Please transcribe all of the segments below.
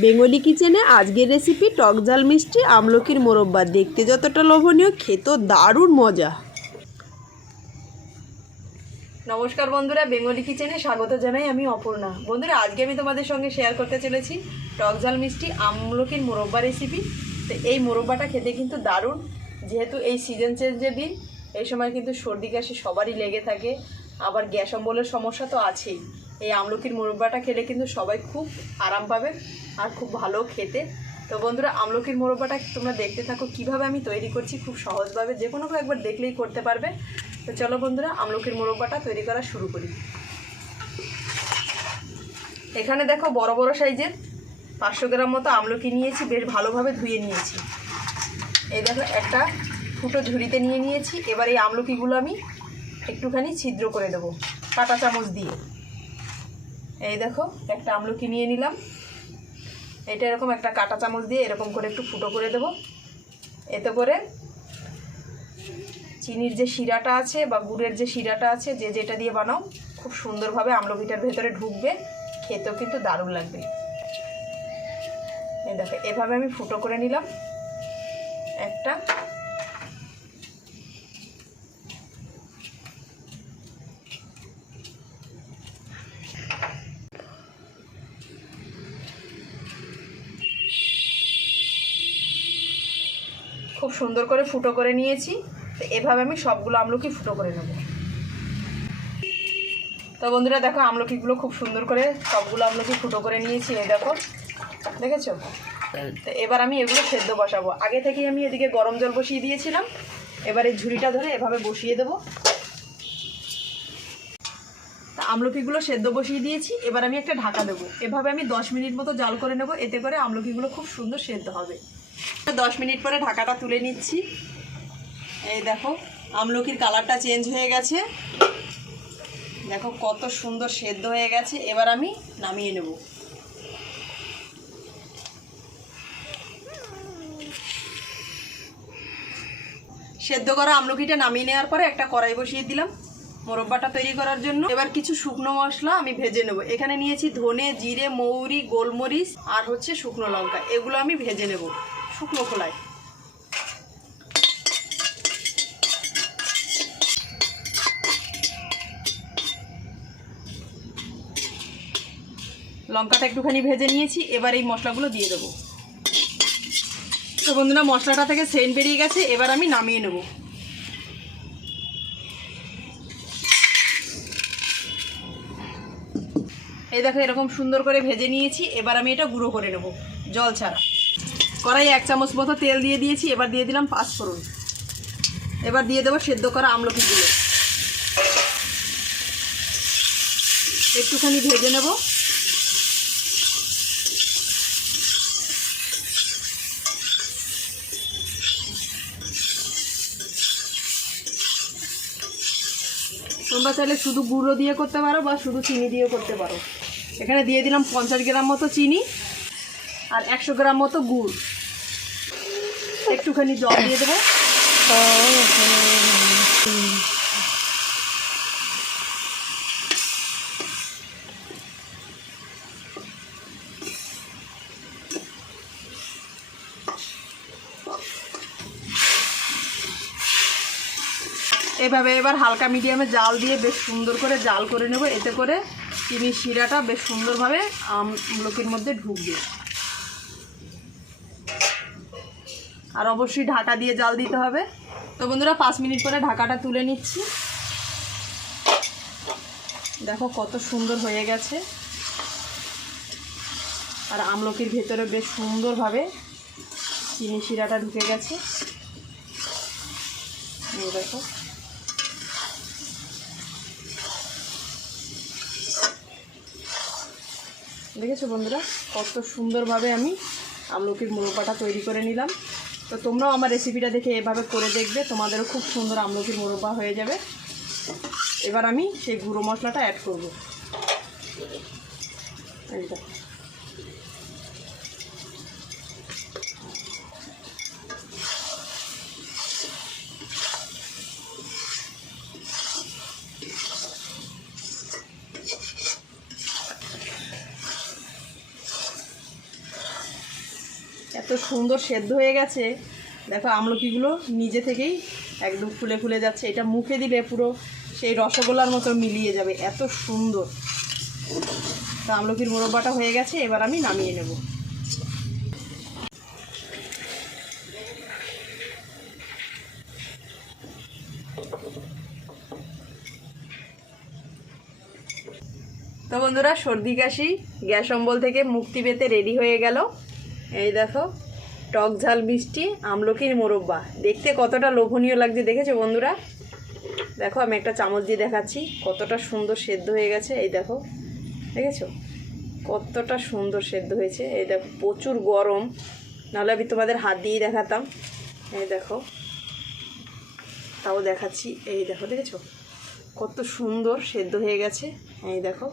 Bengali কিচেনে আজকের recipe টক ঝাল মিষ্টি, আমলকির মোরব্বা। দেখতে যতটা লোভনীয়, খেতেও দারুণ মজা। নমস্কার বন্ধুরা, বেঙ্গলি কিচেনে স্বাগত জানাই আমি অপর্ণা। বন্ধুরা, আজকে আমি তোমাদের সঙ্গে শেয়ার করতে চলেছি টক ঝাল মিষ্টি, আমলকির মোরব্বা রেসিপি তো এই মোরব্বাটা খেতে কিন্তু দারুণ। যেহেতু এই সিজন চেঞ্জের দিন, এই সময় কিন্তু সর্দি কাশি সবারই লেগে থাকে। আবার গ্যাস অম্বলের সমস্যা তো আছেই। এই আমলকির মোরব্বাটা খেলে কিন্তু সবাই খুব আরাম পাবে আর খুব ভালো খেতে। তো বন্ধুরা, আমলকির মোরব্বাটা তোমরা দেখতে থাকো, কীভাবে আমি তৈরি করছি খুব সহজভাবে। যে কোনো একবার দেখলেই করতে পারবে। তো চলো বন্ধুরা, আমলকির মোরব্বাটা তৈরি করা শুরু করি। এখানে দেখো বড় বড় সাইজের পাঁচশো গ্রাম মতো আমলকি নিয়েছি, বেশ ভালোভাবে ধুয়ে নিয়েছি। এই দেখো, একটা ফুটো ঝুড়িতে নিয়ে নিয়েছি। এবার এই আমলকিগুলো আমি একটুখানি ছিদ্র করে দেবো, কাঁটা চামচ দিয়ে। এই দেখো, একটা আমলকি নিয়ে নিলাম। এটা এরকম একটা কাঁটা চামচ দিয়ে এরকম করে একটু ফুটো করে দেবো। এতে করে চিনির যে শিরাটা আছে বা গুড়ের যে শিরাটা আছে, যে যেটা দিয়ে বানাও, খুব সুন্দরভাবে আমলকিটার ভেতরে ঢুকবে। খেতেও কিন্তু দারুণ লাগবে। দেখো, এভাবে আমি ফুটো করে নিলাম। একটা খুব সুন্দর করে ফুটো করে নিয়েছি। তো এভাবে আমি সবগুলো আমলকি ফুটো করে নেব। তো বন্ধুরা দেখো, আমলকিগুলো খুব সুন্দর করে সবগুলো আমলকি ফুটো করে নিয়েছি, এই দেখো। দেখেছ? তো এবার আমি এগুলো সেদ্ধ বসাবো। আগে থেকেই আমি এদিকে গরম জল বসিয়ে দিয়েছিলাম। এবার এই ঝুড়িটা ধরে এভাবে বসিয়ে দেবো। তা আমলকিগুলো সেদ্ধ বসিয়ে দিয়েছি। এবার আমি একটা ঢাকা দেবো। এভাবে আমি দশ মিনিট মতো জাল করে নেব। এতে করে আমলকিগুলো খুব সুন্দর সেদ্ধ হবে। দশ মিনিট পরে ঢাকাটা তুলে নিচ্ছি। এই দেখো, আমলকির কালারটা চেঞ্জ হয়ে গেছে। দেখো কত সুন্দর সেদ্ধ হয়ে গেছে, এবার আমি নামিয়ে নেব। সেদ্ধ করা আমলকিটা নামিয়ে নেওয়ার পরে একটা কড়াই বসিয়ে দিলাম, মোরব্বাটা তৈরি করার জন্য। এবার কিছু শুকনো মশলা আমি ভেজে নেব। এখানে নিয়েছি ধনে, জিরে, মৌরি, গোলমরিচ আর হচ্ছে শুকনো লঙ্কা। এগুলো আমি ভেজে নেব। শুকনো খোলায়। লঙ্কাটা একটুখানি ভেজে নিয়েছি, এবার এই মশলাগুলো দিয়ে দেবো। তো বন্ধুরা, মশলাটা থেকে সেন্ট বেরিয়ে গেছে, এবার আমি নামিয়ে নেব। এই দেখো, এরকম সুন্দর করে ভেজে নিয়েছি, এবার আমি এটা গুঁড়ো করে নেব, জল ছাড়া। কড়াই এক চামচ মতো তেল দিয়ে দিয়েছি, এবার দিয়ে দিলাম পাঁচ পাঁচফোড়ন। এবার দিয়ে দেবো সেদ্ধ করা আমলকিগুলো একটুখানি ভেজে নেব। তোমরা চাইলে শুধু গুঁড়ো দিয়ে করতে পারো বা শুধু চিনি দিয়েও করতে পারো। এখানে দিয়ে দিলাম পঞ্চাশ গ্রাম মতো চিনি আর একশো গ্রাম মতো গুড়। একটুখানি জল দিয়ে দেবো। এভাবে এবার হালকা মিডিয়ামে জাল দিয়ে বেশ সুন্দর করে জাল করে নেব। এতে করে চিনির শিরাটা বেশ সুন্দরভাবে আমলকির মধ্যে ঢুকবে। আর অবশ্যই ঢাকা দিয়ে জাল দিতে হবে। তো বন্ধুরা, পাঁচ মিনিট পরে ঢাকাটা তুলে নিচ্ছি। দেখো কত সুন্দর হয়ে গেছে। আর আমলকির ভেতরে বেশ সুন্দরভাবে চিনি শিরাটা ঢুকে গেছে। দেখো। দেখেছ বন্ধুরা? কত সুন্দরভাবে আমি আমলকির মোরব্বাটা তৈরি করে নিলাম। তো তোমরাও আমার রেসিপিটা দেখে এভাবে করে দেখবে। তোমাদেরও খুব সুন্দর আমলকির মোরব্বা হয়ে যাবে। এবার আমি সেই গুঁড়ো মশলাটা অ্যাড করব। এই সুন্দর সেদ্ধ হয়ে গেছে। দেখো আমলকিগুলো নিজে থেকেই একদম ফুলে ফুলে যাচ্ছে। এটা মুখে দিলে পুরো সেই রসগোল্লার মতো মিলিয়ে যাবে। এত সুন্দর। তা আমলকির মোরব্বাটা হয়ে গেছে, এবার আমি নামিয়ে নেব। তো বন্ধুরা, সর্দি কাশি, গ্যাস অম্বল থেকে মুক্তি পেতে রেডি হয়ে গেল। এই দেখো, টক ঝাল মিষ্টি, আমলকির মোরব্বা। দেখতে কতটা লোভনীয় লাগছে, দেখেছ বন্ধুরা? দেখো, আমি একটা চামচ দিয়ে দেখাচ্ছি, কতটা সুন্দর সেদ্ধ হয়ে গেছে, এই দেখো। দেখেছ? কতটা সুন্দর সেদ্ধ হয়েছে, এই দেখো, প্রচুর গরম। নাহলে আমি তোমাদের হাত দিয়েই দেখাতাম। এই দেখো। তাও দেখাচ্ছি, এই দেখো, দেখেছ? কত সুন্দর সেদ্ধ হয়ে গেছে, এই দেখো।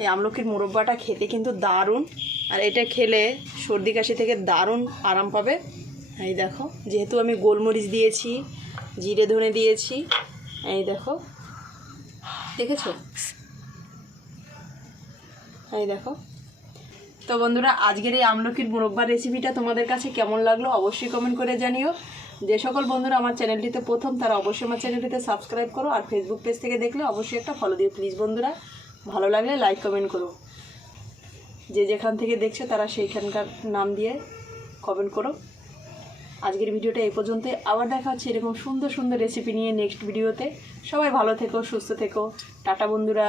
এই আমলকির মুরব্বাটা খেতে কিন্তু দারুণ। আর এটা খেলে সর্দি কাশি থেকে দারুণ আরাম পাবে। এই দেখো, যেহেতু আমি গোলমরিচ দিয়েছি, জিরে ধনে দিয়েছি, এই দেখো। দেখেছ? এই দেখো। তো বন্ধুরা, আজকের এই আমলকির মুরব্বা রেসিপিটা তোমাদের কাছে কেমন লাগল অবশ্যই কমেন্ট করে জানিও। যে সকল বন্ধুরা আমার চ্যানেলটিতে প্রথম, তারা অবশ্যই আমার চ্যানেলটিতে সাবস্ক্রাইব করো। আর ফেসবুক পেজ থেকে দেখলে অবশ্যই একটা ফলো দিও প্লিজ বন্ধুরা। ভালো লাগলে লাইক কমেন্ট করো। যে যেখান থেকে দেখছ তারা সেইখানকার নাম দিয়ে কমেন্ট করো। আজকের ভিডিওটা এই পর্যন্ত আবার দেখা হচ্ছে এরকম সুন্দর সুন্দর রেসিপি নিয়ে নেক্সট ভিডিওতে সবাই ভালো থেকো, সুস্থ থেকো। টাটা বন্ধুরা।